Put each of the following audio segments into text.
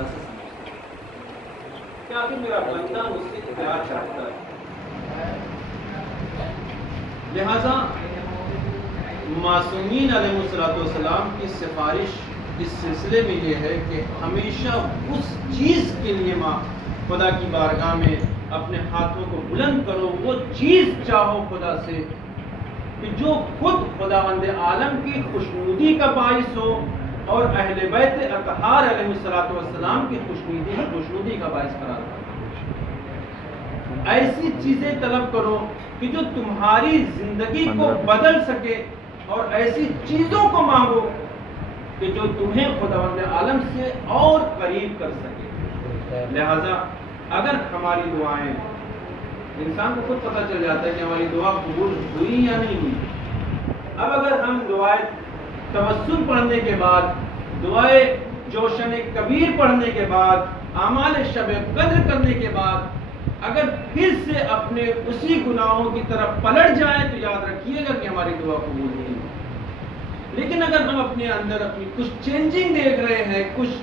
طرح سے سمجھتا ہوں کہ آخر میرا بندہ مجھ سے کیا چاہتا ہے. لہذا معصومین علیہ السلام کی سفارش اس سلسلے میں یہ ہے کہ ہمیشہ اس چیز کے لیے خدا کی بارگاہ میں اپنے ہاتھوں کو بلند کرو، وہ چیز چاہو خدا سے کہ جو خود خداوند عالم کی خوشنودی کا باعث ہو اور اہل بیت اطہار علیہ السلام کی خوشنودی کا باعث قرار پائے. ایسی چیزیں طلب کرو کہ جو تمہاری زندگی کو بدل سکے، اور ایسی چیزوں کو مانگو کہ جو تمہیں خداوند عالم سے اور قریب کر سکے. لہذا اگر ہماری دعائیں، انسان کو خود پتہ چل جاتا ہے کہ ہماری دعا قبول ہوئی یا نہیں ہوئی. اب اگر ہم دعائیں توسل پڑھنے کے بعد، دعائیں جوشن کبیر پڑھنے کے بعد، اعمال شب قدر کرنے کے بعد اگر پھر سے اپنے اسی گناہوں کی طرف پلٹ جائیں تو یاد رکھیے گا کہ ہماری دعا قبول نہیں ہوئی. لیکن اگر ہم اپنے اندر اپنی کچھ چینجنگ دیکھ رہے ہیں، کچھ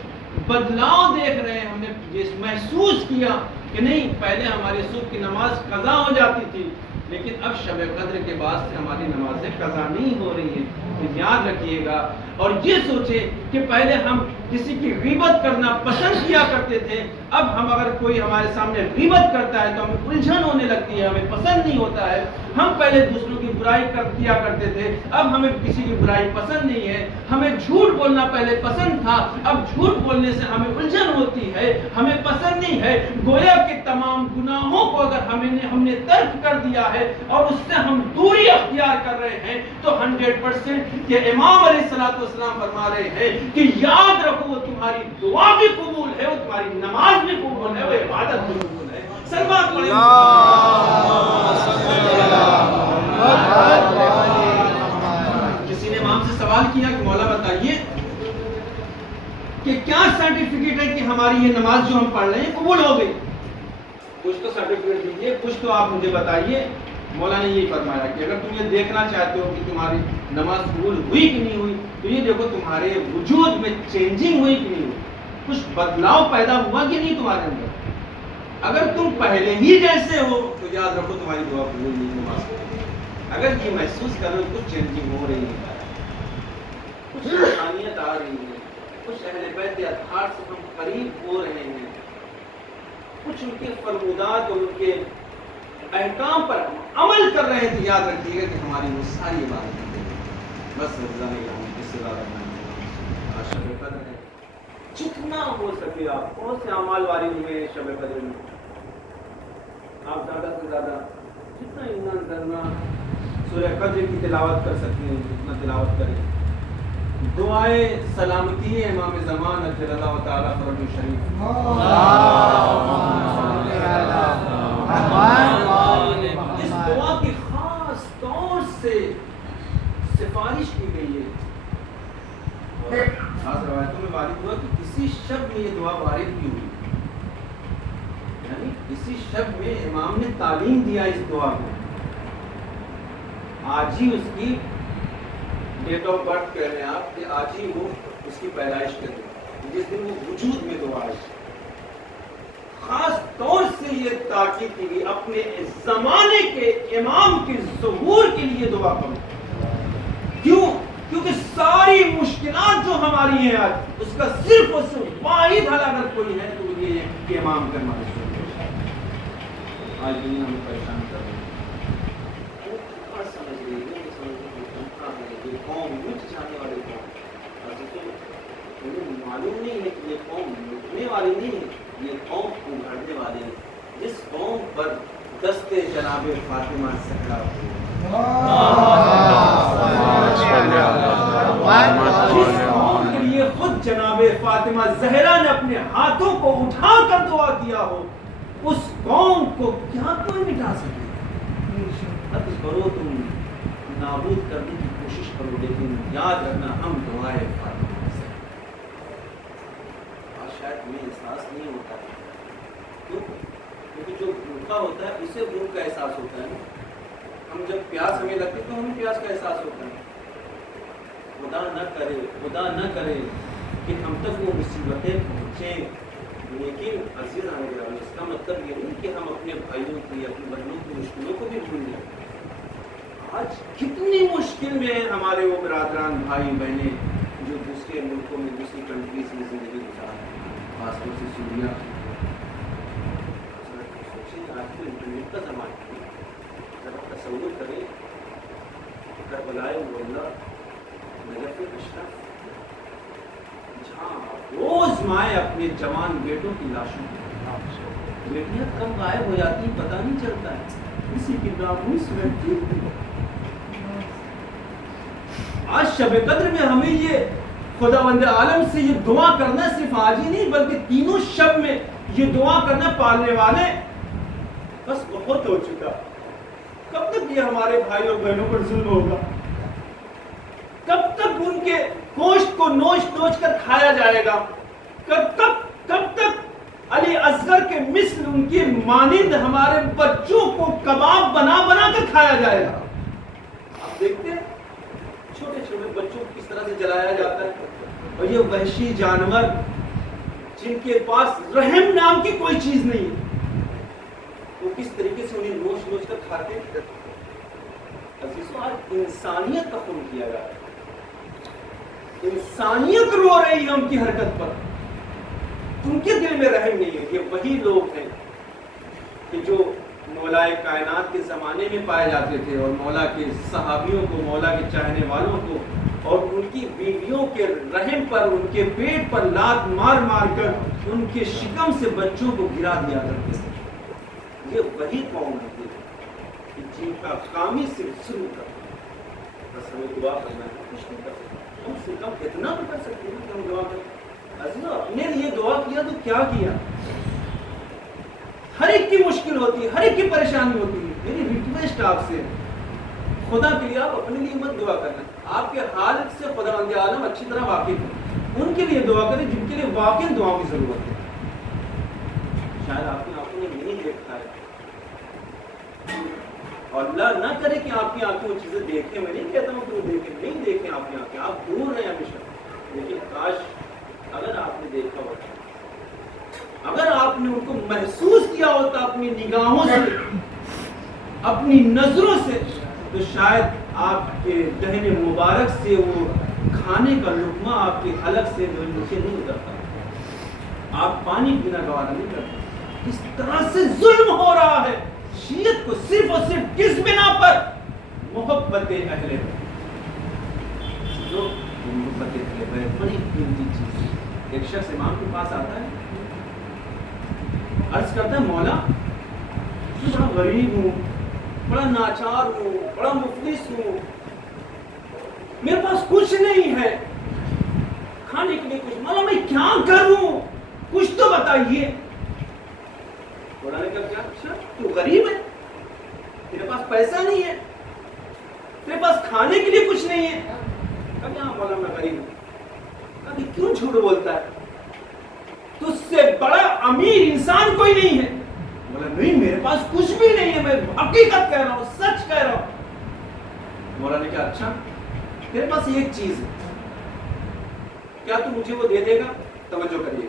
بدلاؤ دیکھ رہے ہیں، ہم نے یہ محسوس کیا کہ نہیں پہلے ہماری صبح کی نماز قضا ہو جاتی تھی لیکن اب شب قدر کے بعد سے ہماری نمازیں قضا نہیں ہو رہی ہیں، تو یاد رکھیے گا اور یہ سوچے کہ پہلے ہم کسی کی غیبت کرنا پسند کیا کرتے تھے، اب ہم اگر کوئی ہمارے سامنے غیبت کرتا ہے تو ہمیں الجھن ہونے لگتی ہے، ہمیں پسند نہیں ہوتا ہے. ہم پہلے دوسروں کی برائی کیا کرتے تھے، اب ہمیں کسی کی برائی پسند نہیں ہے. ہمیں جھوٹ بولنا پہلے پسند تھا، اب جھوٹ بولنے سے ہمیں الجھن ہوتی ہے، ہمیں پسند نہیں ہے. گویا کہ تمام گناہوں کو اگر ہم نے ترک کر دیا ہے اور اس سے ہم دوری اختیار کر رہے ہیں تو 100% یہ امام علیہ السلام فرما رہے ہیں کہ یاد رکھو وہ تمہاری دعا بھی قبول ہے، وہ تمہاری نماز بھی قبول ہے، وہ عبادت بھی قبول ہے. سلمان پڑھیں. کسی نے امام سے سوال کیا کہ مولا بتائیے کہ کیا سرٹیفکیٹ ہے کہ ہماری یہ نماز جو ہم پڑھ رہے ہیں قبول ہو گئی؟ کچھ تو سرٹیفکیٹ دیجیے، کچھ تو آپ مجھے بتائیے. مولا نے یہی فرمایا کہ اگر تم یہ دیکھنا چاہتے ہو کہ تمہاری نماز قبول ہوئی کہ نہیں ہوئی تو یہ دیکھو تمہارے وجود میں چینجنگ ہوئی کہ نہیں ہوئی، کچھ بدلاؤ پیدا ہوا کہ نہیں تمہارے اندر. اگر تم پہلے ہی جیسے ہو تو یاد رکھو تمہاری دعا قبول نہیں. نماز اگر یہ محسوس کرو کچھ چینجنگ ہو رہی ہے، کچھ روحانیت آ رہی ہے، کچھ اہل بیت اطہار سے ہم قریب ہو رہے ہیں، کچھ ان کے فرمودات اور ان کے احکام پر عمل کر رہے ہیں تو یاد رکھیے گا کہ ہماری وہ ساری عبادتیں بس رضا نہیں اس سے زیادہ نہیں. شب قدر ہے، جتنا ہو سکے آپ کون سے اعمال وارد ہوئے ہیں شب قدر میں، آپ زیادہ سے زیادہ جتنا ایمان کرنا سورہ قدر کی تلاوت کر سکتے ہیں اتنا تلاوت کریں. دعائے سلامتی امام زمان اجل اللہ تعالیٰ فرج شریف، اس دعا کی خاص طور سے سفارش کی گئی ہے. خاص روایتوں میں وارد ہوا کہ اسی شب میں یہ دعا وارد بھی ہوئی، یعنی اسی شب میں امام نے تعلیم دیا اس دعا کو. آج ہی اس کی ڈیٹ آف برتھ کہہ رہے ہیں آپ کہ آج ہی وہ اس کی پیدائش کرتے ہیں جس دن وہ وجود میں دعا ہے. خاص طور سے یہ تاکید کی گئی اپنے زمانے کے امام کے ظہور کے لیے دعا کرو. کیوں؟ کیونکہ ساری مشکلات جو ہماری ہیں آج اس کا صرف اور صرف واحد حل اگر کوئی ہے تو یہ ہے کہ امام کا مانگ. آج دنیا ہمیں پریشان کر رہی ہے، قوم مٹ جانے والے قوم، معلوم نہیں ہے کہ یہ قوم مٹنے والی نہیں ہے، یہ قوم ابھرنے والی ہے. جس قوم پر دست جناب فاطمہ زہرا ہوئی، جس قوم کے لیے خود جناب فاطمہ زہرا نے اپنے ہاتھوں کو اٹھا کر دعا کیا ہو، اس قوم کو کیا کوئی مٹا سکے؟ حد کرو تم نابود کرنے کی کوشش کرو، لیکن یاد رکھنا ہم دعائے فاطمہ سے. آج شاید ہمیں احساس نہیں ہوتا ہے، کیونکہ جو بھوکا ہوتا ہے اسے بھوک کا احساس ہوتا ہے. ہم جب پیاس ہمیں لگتی تو ہمیں پیاس کا احساس ہوتا ہے. خدا نہ کرے کہ ہم تک وہ مصیبتیں پہنچیں، لیکن عزیزان گرامی اس کا مطلب یہ نہیں کہ ہم اپنے بھائیوں کی اپنی بہنوں کی مشکلوں کو بھی بھول جائیں۔ آج کتنی مشکل میں ہمارے وہ برادران بھائی بہنیں جو دوسرے ملکوں میں دوسری کنٹریز میں زندگی گزار رہے ہیں، خاص طور سے سوریا۔ سوچیں آج تو انٹرنیٹ کا زمانہ ہے، ذرا تصور کریں کربلائے مولا نجف اشرف جہاں روز مائیں اپنے جوان بیٹوں کی لاشوں کو، بیٹیاں کم غائب ہو جاتی ہیں پتہ نہیں چلتا ہے، کسی کی ناموس رہتی ہے۔ آج شب قدر میں ہمیں یہ خداوند عالم سے یہ دعا کرنا صرف آج ہی نہیں بلکہ تینوں شب میں یہ دعا کرنا، پالنے والے بس بہت ہو چکا، کب تک یہ ہمارے بھائی اور بہنوں پر ظلم ہوگا؟ کب تک ان کے گوشت کو نوچ نوچ کر کھایا جائے گا؟ کب تک علی اصغر کے مثل ان کی مانند ہمارے بچوں کو کباب بنا بنا کر کھایا جائے گا؟ آپ دیکھتے ہیں چھوٹے چھوٹے بچوں کو کس طرح سے جلایا جاتا ہے، اور یہ وحشی جانور جن کے پاس رحم نام کی کوئی چیز نہیں ہے، وہ کس طریقے سے انہیں نوچ نوچ کر کھاتے ہیں۔ عزیزو آج انسانیت کا خون کیا جا رہا ہے، انسانیت رو رہی ہے ان کی حرکت پر، ان کے دل میں رحم نہیں ہے۔ یہ وہی لوگ ہیں کہ جو مولا کائنات کے زمانے میں پائے جاتے تھے، اور مولا کے صحابیوں کو، مولا کے چاہنے والوں کو، اور ان کی بیویوں کے رحم پر، ان کے پیٹ پر لات مار مار کر ان کے شکم سے بچوں کو گرا دیا کرتے تھے۔ یہ وہی قوم ہوتی ہے کہ جن کا کام ہی صرف ظلم کرنا۔ بس ہمیں دعا کرنا ہے، کچھ نہیں کر سکتے، ہم سے کم اتنا بھی کر سکتے ہیں کہ ہم دعا کریں۔ عزیزو اپنے لیے دعا کیا تو کیا کیا؟ ہر ایک کی مشکل ہوتی ہے، ہر ایک کی پریشانی ہوتی ہے۔ میری ریکویسٹ آپ سے، خدا کے لیے آپ اپنے لیے مت دعا کرنا، آپ کے حالت سے خداوند عالم اچھی طرح واقف ہے، ان کے لیے دعا کریں جن کے لیے واقعی دعا کی ضرورت ہے۔ شاید آپ کی آنکھوں نے نہیں دیکھا ہے، اور اللہ نہ کرے کہ آپ کی آنکھیں وہ چیزیں دیکھیں، میں نہیں کہتا ہوں کہ وہ دیکھیں، نہیں دیکھیں آپ کی آنکھیں، آپ دور رہیں ہمیشہ، لیکن کاش اگر آپ نے دیکھا ہوتا، اگر آپ نے ان کو محسوس کیا ہوتا اپنی نگاہوں سے، اپنی نظروں سے، تو شاید آپ کے دہن مبارک سے وہ کھانے کا لقمہ آپ کے حلق سے نیچے نہیں اترتا، آپ پانی پینا گوارا نہیں کرتے۔ کس طرح سے ظلم ہو رہا ہے شیعت کو، صرف اور صرف کس بنا پر؟ محبت اہل بیت۔ جو محبت اہل بیت بڑی قیمتی چیز ہے۔ ایک شخص امام کے پاس آتا ہے، عرض کرتا ہے مولا میں بڑا غریب ہوں، بڑا ناچار ہوں، بڑا مفلس ہوں، میرے پاس کچھ نہیں ہے، کھانے کے لیے کچھ، مولا میں کیا کروں، کچھ تو بتائیے۔ مولا نے کہا کیا تو غریب ہے، تیرے پاس پیسہ نہیں ہے، تیرے پاس کھانے کے لیے کچھ نہیں ہے؟ کہا کہ ہاں مولا میں غریب ہوں۔ کہا کہ کیوں جھوٹ بولتا ہے، تجھ سے بڑا امیر انسان کوئی نہیں ہے؟ بولا نہیں میرے پاس کچھ بھی نہیں ہے، میں حقیقت کہہ رہا ہوں، سچ کہہ رہا ہوں۔ مولا نے کہا اچھا تیرے پاس ایک چیز ہے، کیا تو مجھے وہ دے دے گا؟ توجہ کریے،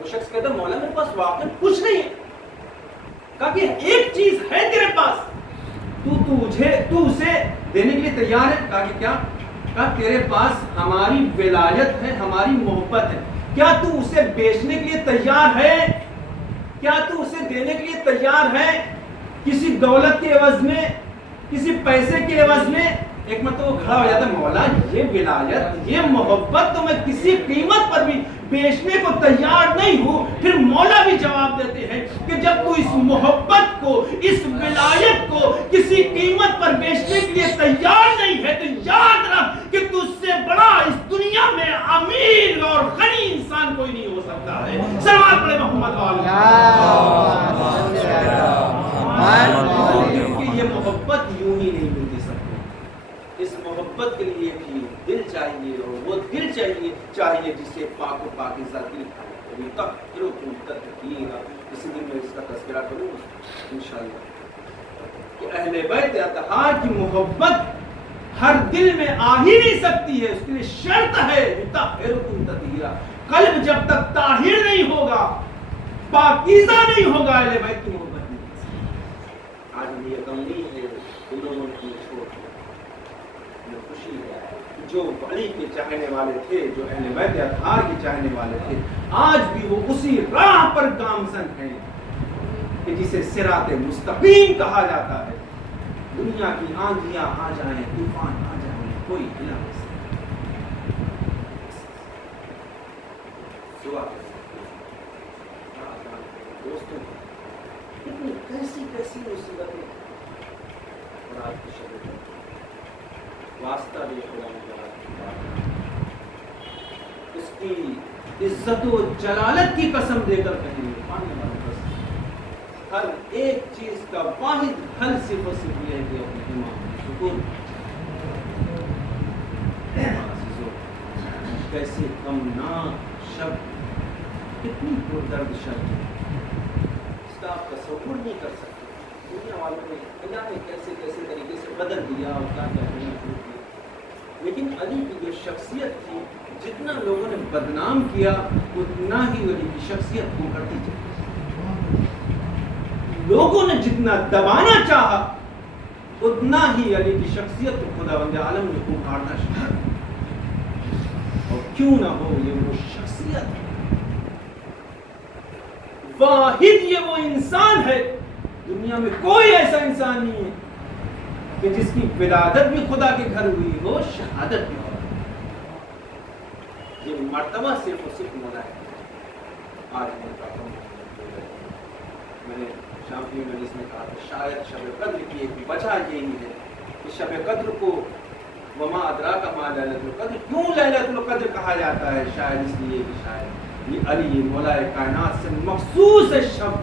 وہ شخص کہتا مولا میرے پاس واقعی کچھ نہیں ہے۔ کہا کہ ایک چیز ہے تیرے پاس، تو اسے دینے کے لیے تیار ہے؟ کہا کہ کیا؟ کہا تیرے پاس ہماری ولایت ہے، ہماری محبت ہے، کیا تو اسے بیچنے کے لیے تیار ہے؟ کیا تو اسے دینے کے لیے تیار ہے؟ کسی دولت کے عوض میں، کسی پیسے کے عوض میں؟ ایک مرتبہ وہ کھڑا ہو جاتا ہے، مولا یہ ولایت، یہ محبت تو میں کسی قیمت پر بھی بیچنے کو تیار نہیں ہوں۔ پھر مولا بھی جواب دیتے ہیں کہ جب تو اس محبت کو، اس ولایت کو کسی قیمت پر بیچنے کے لیے تیار نہیں ہے تو یاد رکھ کہ تجھ سے بڑا اس دنیا میں امیر اور غنی انسان کوئی نہیں ہو سکتا ہے۔ سلام پڑھے محمد والا۔ کیونکہ یہ محبت یوں ہی نہیں ملتی سب کو، اس محبت کے لیے بھی دل چاہیے، اور وہ دل چاہیے جسے پاک و پاکیزہ دل ہے۔ اسی دن میں اس کا تذکرہ کروں گا انشاءاللہ کہ اہل بیت اطہار کی محبت ہر دل میں آ ہی نہیں سکتی ہے، اس کے لیے شرط ہے یطہرکم تطہیرا، قلب جب تک طاہر نہیں ہوگا، پاکیزہ نہیں ہوگا، اہل بیت کی محبت نہیں کر سکتا۔ آج ہم یہ کم نہیں ہے ان لوگوں نے ہمیں چھوڑ دیا، ہمیں خوشی ہے جو علی کے چاہنے والے تھے، جو اہل بیت اطہار کے چاہنے والے تھے، آج بھی وہ اسی راہ پر گامزن ہیں کہ جسے صراط مستقیم کہا جاتا ہے۔ دنیا کی آندھیاں آ جائیں، طوفان آ جائیں، کوئی ہلا نہیں سکتا۔ دوستوں کتنی کیسی مصیبتیں، اور آج کی شب واسطہ دے خدا اس کی عزت و جلالت کی قسم دے کر کہیں گے، پانے والا بس ہر ایک چیز کا واحد حل صرف اور صرف یہ ہے کہ اپنے امام کی سکون۔ کیسے غمناک شب، کتنی پردرد شب، اس کا آپ تصور نہیں کر سکتے۔ دنیا والوں نے اللہ نے کیسے کیسے طریقے سے بدل دیا اور کیا کیا ہونا شروع کیا، لیکن علی کی جو شخصیت تھی، جتنا لوگوں نے بدنام کیا اتنا ہی علی کی شخصیت ابھرتی چلی۔ لوگوں نے جتنا دبانا چاہا اتنا ہی علی کی شخصیت کو خداوند عالم نے ابھارنا شروع کیا۔ اور کیوں نہ ہو یہ وہ شخصیت واحد، یہ وہ انسان ہے، دنیا میں کوئی ایسا انسان نہیں ہے کہ جس کی ولادت بھی خدا کے گھر ہوئی ہو، شہادت بھی ہو۔ یہ مرتبہ صرف اور صرف مولا ہے۔ آج میں کہتا ہوں، میں نے شام کی مجلس میں کہا کہ شاید شب قدر کی ایک وجہ یہی ہے کہ شب قدر کو وما ادراک ما لیلۃ القدر، کیوں لیلۃ القدر کہا جاتا ہے؟ شاید اس لیے کہ شاید یہ علی مولا کائنات سے مخصوص ہے شب،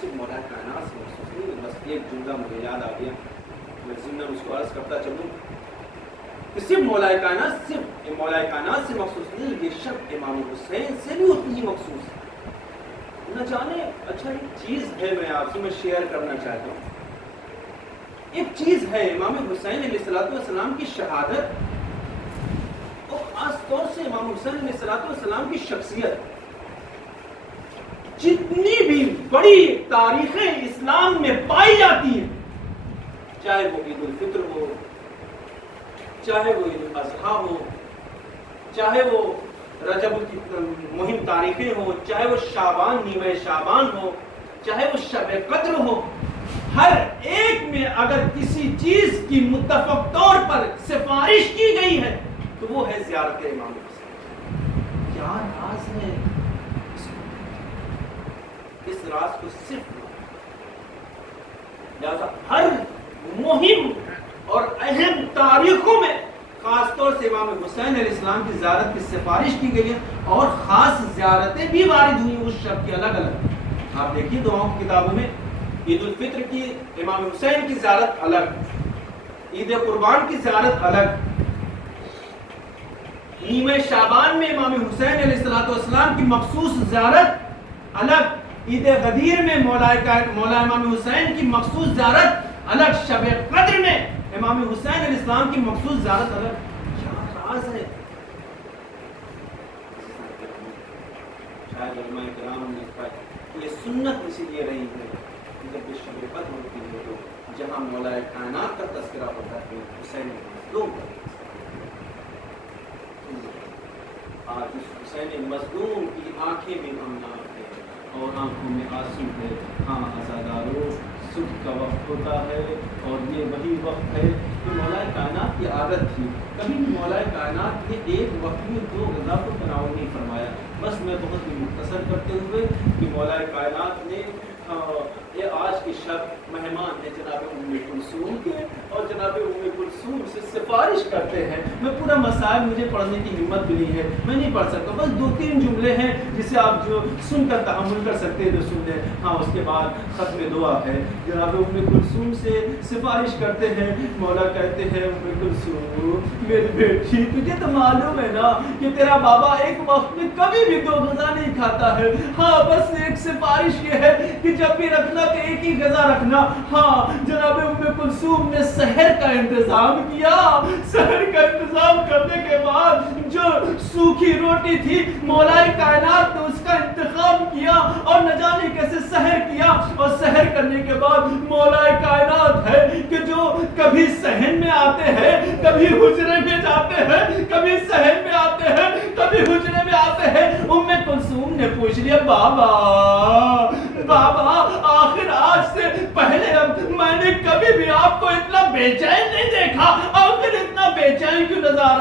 صرف مولا کائنات سے مخصوص نہیں۔ بس ایک جملہ مجھے یاد آ گیا، میں ضمن اس کو عرض کرتا چلوں کہ صرف مولا کائنات سے مخصوص نہیں، یہ شب امام حسین سے بھی اتنی ہی مخصوص ہے۔ نہ جانے، اچھا ایک چیز ہے میں آپ سے میں شیئر کرنا چاہتا ہوں، ایک چیز ہے امام حسین علیہ السلام کی شہادت، اور خاص طور سے امام حسین علیہ السلام کی شخصیت، جتنی بھی بڑی تاریخیں اسلام میں پائی جاتی ہیں، چاہے وہ عید الفطر ہو، چاہے وہ عید الاضحیٰ ہو، چاہے وہ رجب کی مہم تاریخیں ہوں، چاہے وہ شعبان، نیمہ شعبان ہو، چاہے وہ شب قدر ہو، ہر ایک میں اگر کسی چیز کی متفق طور پر سفارش کی گئی ہے تو وہ ہے زیارت امام حسین۔ کیا راز ہے اس راز کو صرف لہذا ہر مہم اور اہم تاریخوں میں خاص طور سے امام حسین علیہ السلام کی زیارت کی سفارش کی گئی ہے، اور خاص زیارتیں بھی وارد ہوئی اس شب کی الگ الگ۔ آپ دیکھیے دعاؤں کی کتابوں میں عید الفطر کی امام حسین کی زیارت الگ، عید قربان کی زیارت الگ، نیمہ شعبان میں امام حسین علیہ السلام کی مخصوص زیارت الگ، عید غدیر میں مولا امام حسین کی مخصوص زیارت الگ، شب قدر میں امام حسین علیہ السلام کی مخصوص زیارت الگ۔ کیا راز ہے؟ شاید علماء کرام نے کہا کہ یہ سنت اسی لیے رہی ہے کہ جب شب قدر ہوتی ہے تو جہاں مولا کائنات کا تذکرہ ہوتا ہے حسین مظلوم کا آج اس حسین مظلوم کی آنکھیں بھی غمناک ہیں اور آنکھوں میں آنسو ہے۔ ہاں عزادارو، صبح کا وقت ہوتا ہے اور یہ وہی وقت ہے کہ مولا کائنات کی عادت تھی، کبھی بھی مولا کائنات نے ایک وقت میں 2 غذا کو تناول نہیں فرمایا۔ بس میں بہت ہی مختصر کرتے ہوئے کہ مولا کائنات نے یہ آج کی شب مہمان ہے جناب ام کلثوم کے، اور جناب ام کلثوم سے سفارش کرتے ہیں۔ میں پورا مسائل مجھے پڑھنے کی ہمت بھی نہیں ہے، میں نہیں پڑھ سکتا، بس 2-3 جملے ہیں جسے آپ جو سن کر تحمل کر سکتے ہیں تو سن لیں۔ ہاں اس کے بعد ختم دعا ہے، جناب ام کلثوم سے سفارش کرتے ہیں، مولا کہتے ہیں ام کلثوم میری بیٹی تجھے تو معلوم ہے نا کہ تیرا بابا ایک وقت میں کبھی بھی 2 غذا نہیں کھاتا ہے، ہاں بس ایک سفارش یہ ہے کہ جب بھی رکھنا تو ایک ہی غذا رکھنا۔ ہاں جناب ام کلثوم نے سحر کا انتظام کیا. سحر کا انتظام کرنے کے بعد جو سوکھی روٹی تھی مولا کائنات نے اس کا انتخاب کیا اور نہ جانے کیسے سحر کیا. اور سحر کرنے کے بعد مولا کائنات ہے کہ جو کبھی صحن میں آتے ہیں, کبھی حجرے میں جاتے ہیں, کبھی صحن میں آتے ہیں, کبھی حجرے میں آتے ہیں. ام کلثوم نے پوچھ لیا بابا بابا آخر آج سے پہلے میں نے کبھی بھی آپ کو اتنا بے چین نہیں دیکھا, آخر اتنا بے چین کیوں نظر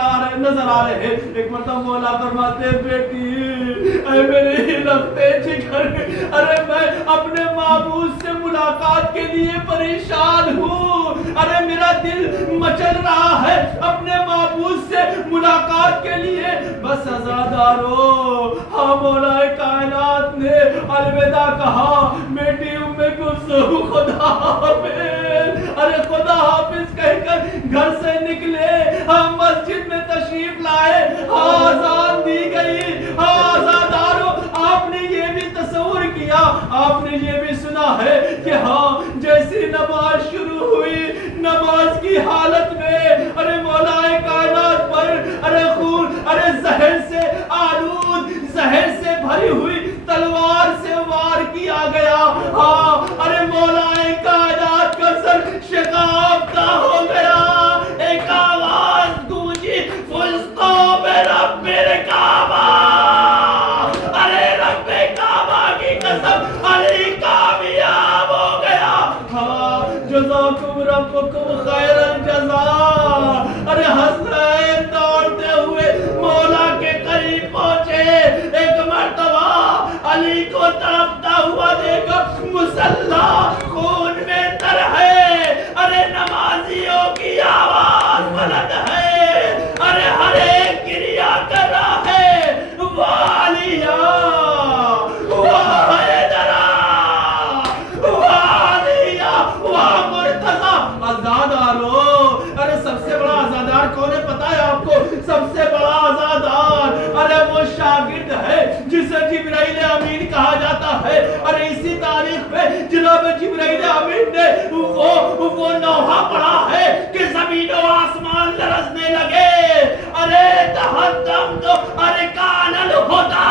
آ رہے ہیں. ایک مرتبہ مولا فرماتے بیٹی اے میرے لگتے جگر, ارے میں اپنے معبود سے ملاقات کے لیے پریشان ہوں, ارے میرا دل مچل رہا ہے اپنے معبود سے ملاقات کے لیے. بس عزادارو ہاں مولا کائنات نے الوداع کہا. بیٹی ام کلثوم خدا حافظ, ارے خدا حافظ کہہ کر گھر سے نکلے, ہم مسجد میں تشریف لائے, آزان دی گئی. آزادارو آپ نے یہ بھی تصور کیا, آپ نے یہ بھی سنا ہے کہ ہاں جیسی نماز شروع ہوئی, نماز کی حالت میں ارے مولا کائنات پر ارے خون ارے زہر سے آلود, زہر سے بھری ہوئی تلوار سے وار کیا گیا. ہاں ارے مولا کائنات کا سر شگافتہ ہو گیا. ایک آواز گونجی فسطوں میں رب کعبہ, ارے رب کعبہ کی قسم علی کامیاب ہو گیا. ہاں جزاکم ربکم خیر الجزاء. ارے حسین دوڑتے ہوئے مولا کے قریب پہنچے. ایک مرتبہ علی کو تڑپتا ہوا دیکھا, مسلح خون میں تر ہے, ارے نمازیوں کی آواز بلند ہے, ارے ہر ایک گریا کر رہا ہے. والیا حیدرا والیا مرتضی. آزادارو ارے سب سے بڑا آزادار کون ہے پتا ہے آپ کو؟ سب سے بڑا آزادار ارے وہ شاگرد ہے جسے جبرائیل امین کہا جاتا ہے. ارے اسی تاریخ پہ جناب جبرائیل امین نے وہ نوحہ پڑھا ہے کہ زمین و آسمان لرزنے لگے. ارے تحدم تو ارے کان الہدا,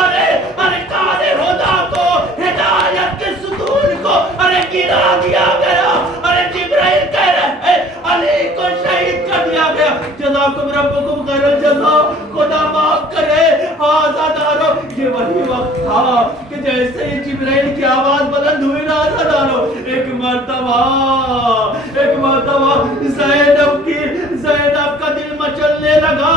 ارے کان الہدا کو ہدایت کے ستون کو ارے گرا دیا گیا. ارے جبرائیل کہہ رہے ہیں علی کو شہید کر دیا گیا. جزاکم ربکم خیر الجزاء, خدا معاف کرے. آزادارو یہ وہی وقت تھا کہ جیسے ہی جبرائیل کی آواز بلند ہوئی نا آزادارو, ایک مرتبہ زینب کا دل مچلنے لگا.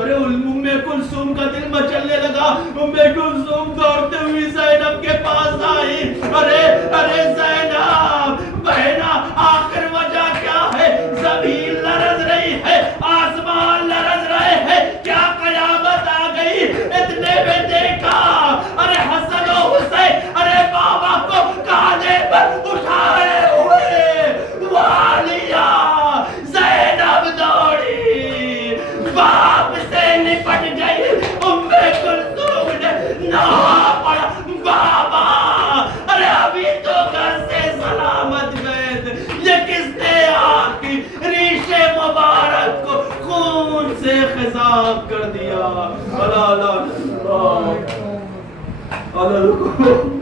ارے ام کلثوم کا دل مچلنے لگا. ام کلثوم دوڑتے ہوئی زینب کے پاس آئی. ارے زینب بہنا آخر وجہ کیا ہے؟ زمین لرز رہی ہے, آسمان لرز رہے ہیں, کیا قیامت آ گئی؟ اتنے میں دیکھا ارے حسن و حسین ارے بابا کو کاندھے پر اٹھائے ہوئے. والیا زینب دوڑی, باپ سے لپٹ گئی. ام کلثوم نے نوحہ پڑھا, بابا ارے ابھی تو گھر سے سلامت گئے تھے, یہ کس نے آپ کی ریش مبارک کو خون سے خضاب کر دیا. اللہ اللہ اللہ